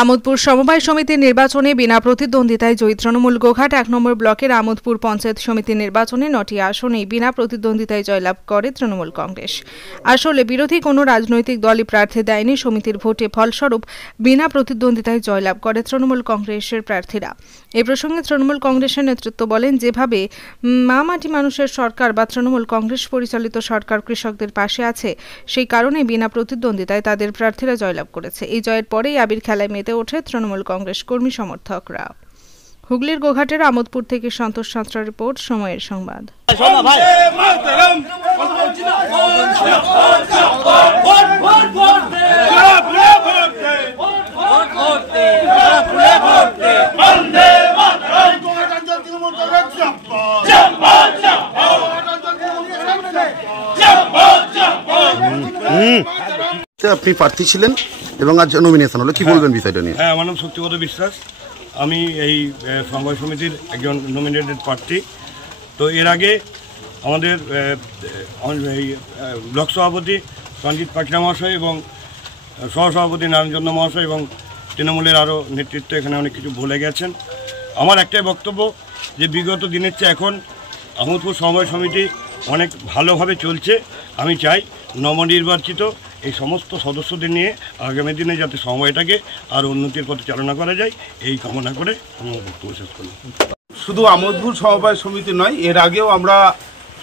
আমোদপুর সমবায় সমিতির নির্বাচনে বিনা প্রতিদ্বন্দ্বিতায় জয়ী তৃণমূল গোঘাট ১ নম্বর ব্লকের আমোদপুর পঞ্চায়েত সমিতির নির্বাচনে ৯টি আসনেই বিনা প্রতিদ্বন্দ্বিতায় জয়লাভ করে তৃণমূল কংগ্রেস। আসলে বিরোধী কোনো রাজনৈতিক দলই প্রার্থী দেয়নি। সমিতির ভোটে ফলস্বরূপ বিনা প্রতিদ্বন্দ্বিতায় জয়লাভ করে তৃণমূল কংগ্রেসের প্রার্থীরা। এ প্রসঙ্গে তৃণমূল কংগ্রেসের নেতৃত্ব বলেন, যেভাবে মাটি মানুষের সরকার বা তৃণমূল কংগ্রেস পরিচালিত সরকার কৃষকদের পাশে আছে, সেই কারণে বিনা প্রতিদ্বন্দ্বিতায় তাদের প্রার্থীরা জয়লাভ করেছে। এই জয়ের পরেই আবির খেলায় মেতে ওঠে তৃণমূল কংগ্রেস কর্মী সমর্থকরা। হুগলির গোঘাটের আমোদপুর থেকে সন্তোষ সাঁতরার রিপোর্ট, সময়ের সংবাদ। আপনি প্রার্থী ছিলেন এবং আজ নমিনেশন হলো, কি বলবেন বিষয়টা নিয়ে? হ্যাঁ, আমার নাম শক্তিপদ বিশ্বাস। আমি এই সমবায় সমিতির একজন নমিনেটেড প্রার্থী। তো এর আগে আমাদের এই ব্লক সভাপতি সঞ্জিত পাটনা মহাশয় এবং সহসভাপতি নারায়ণচন্দ্র মহাশয় এবং তৃণমূলের আরও নেতৃত্ব এখানে অনেক কিছু ভুলে গেছেন। আমার একটাই বক্তব্য যে বিগত দিনের চেয়ে এখন আমোদপুর সমবায় সমিতি অনেক ভালোভাবে চলছে। আমি চাই নবনির্বাচিত এই সমস্ত সদস্যদের নিয়ে আগামী দিনে যাতে সময়টাকে আর উন্নতির পথে চালনা করা যায়, এই কামনা করে আমি বক্তব্য শেষ করলাম। শুধু আমোদপুর সমবায় সমিতি নয়, এর আগেও আমরা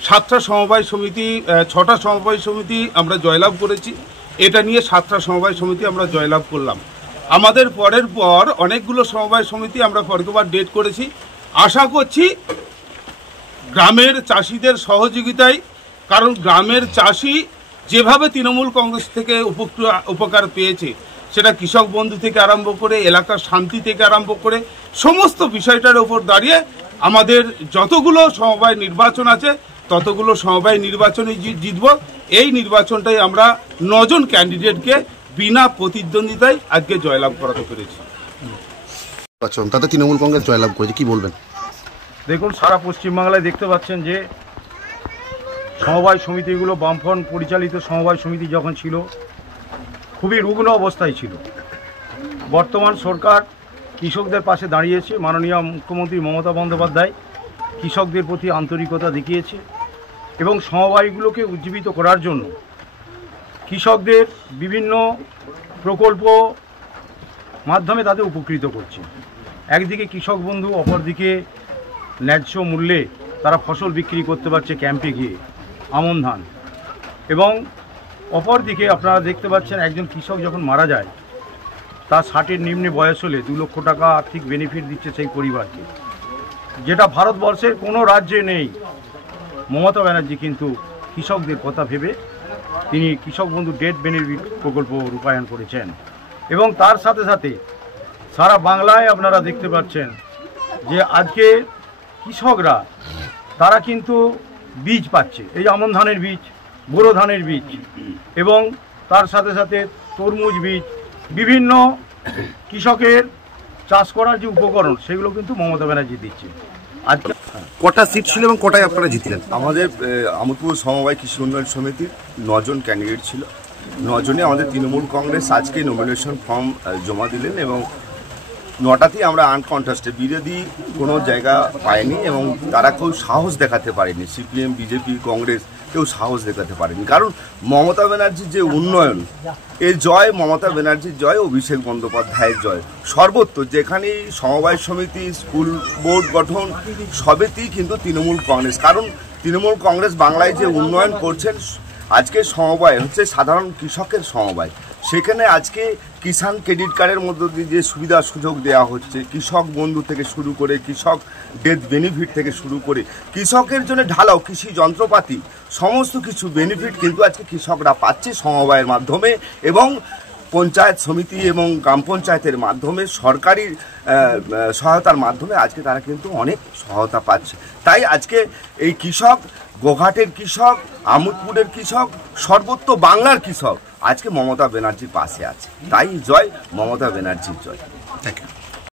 7টা সমবায় সমিতি 6টা সমবায় সমিতি আমরা জয়লাভ করেছি। এটা নিয়ে 7টা সমবায় সমিতি আমরা জয়লাভ করলাম। আমাদের পরের পর অনেকগুলো সমবায় সমিতি আমরা পরবার ডেট করেছি। আশা করছি গ্রামের চাষিদের সহযোগিতায়, কারণ গ্রামের চাষি যেভাবে তৃণমূল কংগ্রেস থেকে উপকার পেয়েছে, সেটা কৃষক বন্ধু থেকে আরম্ভ করে এলাকার শান্তি থেকে আরম্ভ করে সমস্ত বিষয়টার উপর দাঁড়িয়ে আমাদের যতগুলো সমবায় নির্বাচন আছে ততগুলো সমবায় নির্বাচনে জিতব। এই নির্বাচনটাই আমরা 9 জন ক্যান্ডিডেটকে বিনা প্রতিদ্বন্দ্বিতায় আজকে জয়লাভ করাতে পেরেছি। তাতে তৃণমূল কংগ্রেস জয়লাভ করেছে, কি বলবেন? দেখুন, সারা পশ্চিমবাংলায় দেখতে পাচ্ছেন যে সমবায় সমিতিগুলো, বামফ্রন্ট পরিচালিত সমবায় সমিতি যখন ছিল খুবই রুগ্ন অবস্থায় ছিল। বর্তমান সরকার কৃষকদের পাশে দাঁড়িয়েছে। মাননীয় মুখ্যমন্ত্রী মমতা বন্দ্যোপাধ্যায় কৃষকদের প্রতি আন্তরিকতা দেখিয়েছে এবং সমবায়গুলোকে উজ্জীবিত করার জন্য কৃষকদের বিভিন্ন প্রকল্প মাধ্যমে তাদের উপকৃত করছে। একদিকে কৃষক বন্ধু, অপরদিকে ন্যায্য মূল্যে তারা ফসল বিক্রি করতে পারছে ক্যাম্পে গিয়ে আমন ধান, এবং অপরদিকে আপনারা দেখতে পাচ্ছেন একজন কৃষক যখন মারা যায় তার 60-এর নিম্নে বয়স হলে 2 লক্ষ টাকা আর্থিক বেনিফিট দিচ্ছে সেই পরিবারকে, যেটা ভারতবর্ষের কোনো রাজ্যে নেই। মমতা ব্যানার্জি কিন্তু কৃষকদের কথা ভেবে তিনি কৃষক বন্ধু ডেথ বেনিফিট প্রকল্প রূপায়ণ করেছেন এবং তার সাথে সাথে সারা বাংলায় আপনারা দেখতে পাচ্ছেন যে আজকে কৃষকরা তারা কিন্তু বীজ পাচ্ছে, এই আমন ধানের বীজ, বোরো ধানের বীজ এবং তার সাথে সাথে তরমুজ বীজ, বিভিন্ন কৃষকের চাষ করার যে উপকরণ সেগুলো কিন্তু মমতা ব্যানার্জি দিচ্ছে। আজকে কটা সিট ছিল এবং কটায় আপনারা জিতলেন? আমাদের আমোদপুর সমবায় কৃষি উন্নয়ন সমিতির 9 জন ক্যান্ডিডেট ছিল। 9 জনে আমাদের তৃণমূল কংগ্রেস আজকে নমিনেশন ফর্ম জমা দিলেন এবং 9টাতেই আমরা আনকন্টেস্টেড, বিরোধী কোনো জায়গা পায়নি এবং তারা কেউ সাহস দেখাতে পারেনি। সিপিএম, বিজেপি, কংগ্রেস কেউ সাহস দেখাতে পারেনি, কারণ মমতা ব্যানার্জির যে উন্নয়ন, এর জয় মমতা ব্যানার্জির জয়, অভিষেক বন্দ্যোপাধ্যায়ের জয়। সর্বত্র যেখানেই সমবায় সমিতি, স্কুল বোর্ড গঠন, সবেতেই কিন্তু তৃণমূল কংগ্রেস, কারণ তৃণমূল কংগ্রেস বাংলায় যে উন্নয়ন করছেন। আজকে সমবায় হচ্ছে সাধারণ কৃষকের সমবায়, সেখানে আজকে কিষাণ ক্রেডিট কার্ডের মধ্য দিয়ে যে সুবিধা সুযোগ দেওয়া হচ্ছে, কৃষক বন্ধু থেকে শুরু করে কৃষক ডেথ বেনিফিট থেকে শুরু করে কৃষকের জন্য ঢালাও কৃষি যন্ত্রপাতি, সমস্ত কিছু বেনিফিট কিন্তু আজকে কৃষকরা পাচ্ছে সমবায়ের মাধ্যমে এবং পঞ্চায়েত সমিতি এবং গ্রাম পঞ্চায়েতের মাধ্যমে, সরকারি সহায়তার মাধ্যমে আজকে তারা কিন্তু অনেক সহায়তা পাচ্ছে। তাই আজকে এই কৃষক, গোঘাটের কৃষক, আমোদপুরের কৃষক, সর্বত্র বাংলার কৃষক আজকে মমতা ব্যানার্জির পাশে আছে। তাই জয় মমতা ব্যানার্জির জয়। Thank you.